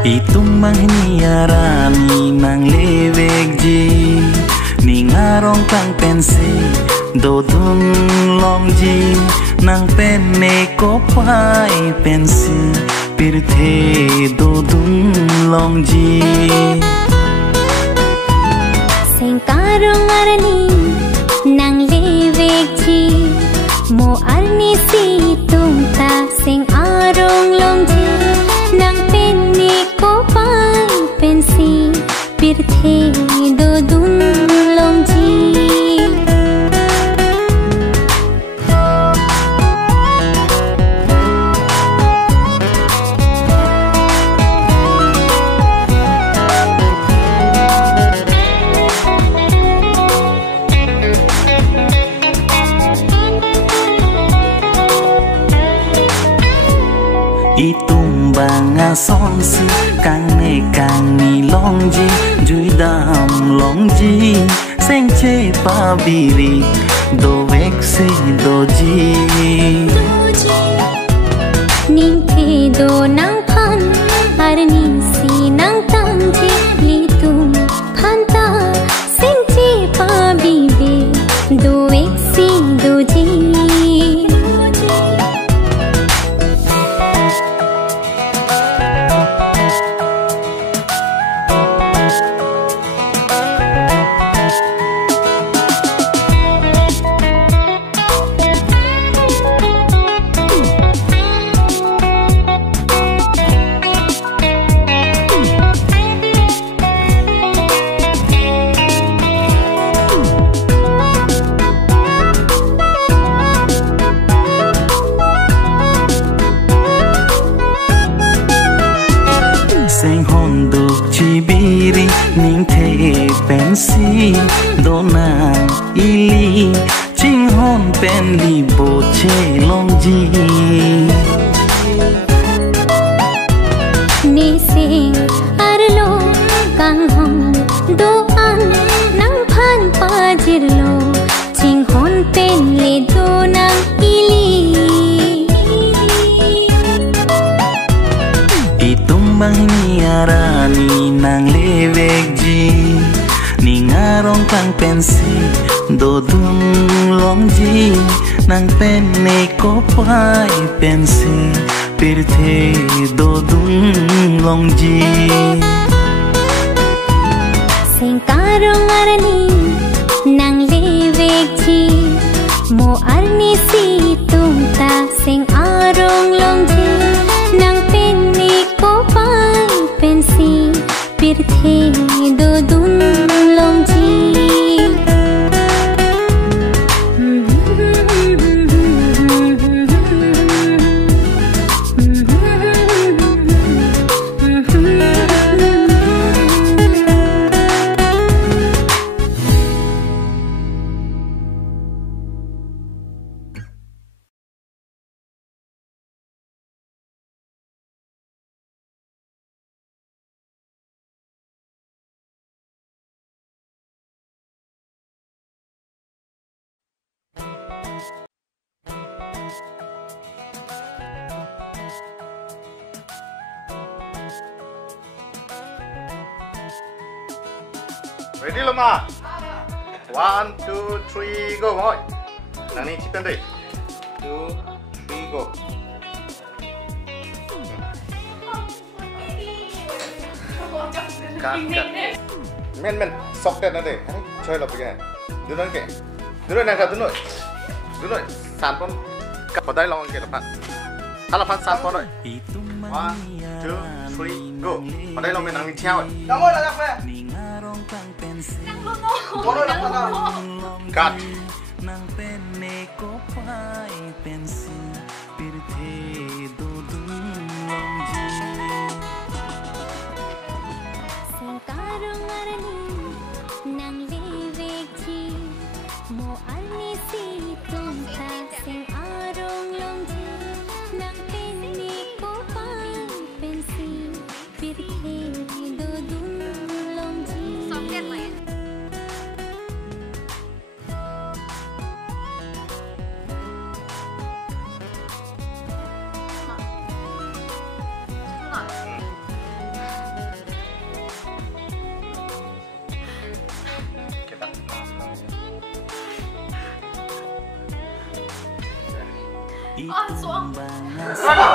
Itung manghiniarani nang lewek ji Ningarong kang pensi dodun longji Nang penne kopai pensi pirthe dodun longji Sengkarong arani nang lewek ji Mo arni si tungta sing arong longji Nang penne kopai pensi pirthe dodun longji Itung banga sonsi kang ne kang ni longji Jui dam longji seng che pa biri do vek se doji Ning the do nang phan ar ni si nang tang je li tum phan ta seng che pa bi be do ek si do ji Seng honduk cibiri ning the pensi donang ili ching hon pen li bo che longji ni sing ar lo kang hong do an nang phan pa jir lo ching hon pen le do nang ili Itung manghiniarani nang lewek ji Ningarong kang pensi dodun longji Nang penne kopai pensi pirthe dodun longji Sengkarong arani nang lewek ji Mo arni si tungta sing arong longji Nang penne kopai pensi pirthe dodun longji Ready lo ma? 1, 2, 3, go mọi. Nang ni chipen deh. 2, 3, go. Cut. Men, sok tên nó deh. Chơi là begini. Dulu ke. Dulu nang dulu. Dulu. Sampon. Padai long ke lepas. Kalau lepas sampon rồi. 1, 2, 3, go. Padai long menang ni ciao. Kamu lah apa? Bodoh lah apa? Cut. Nang penne kopai pensi pirthe dodun longji Sengkarong arani nang lewek ji Mo arni si tungta sing arong longji Nang penne kopai pensi pirthe dodun longji Soket lah ya Ah, soang. Banga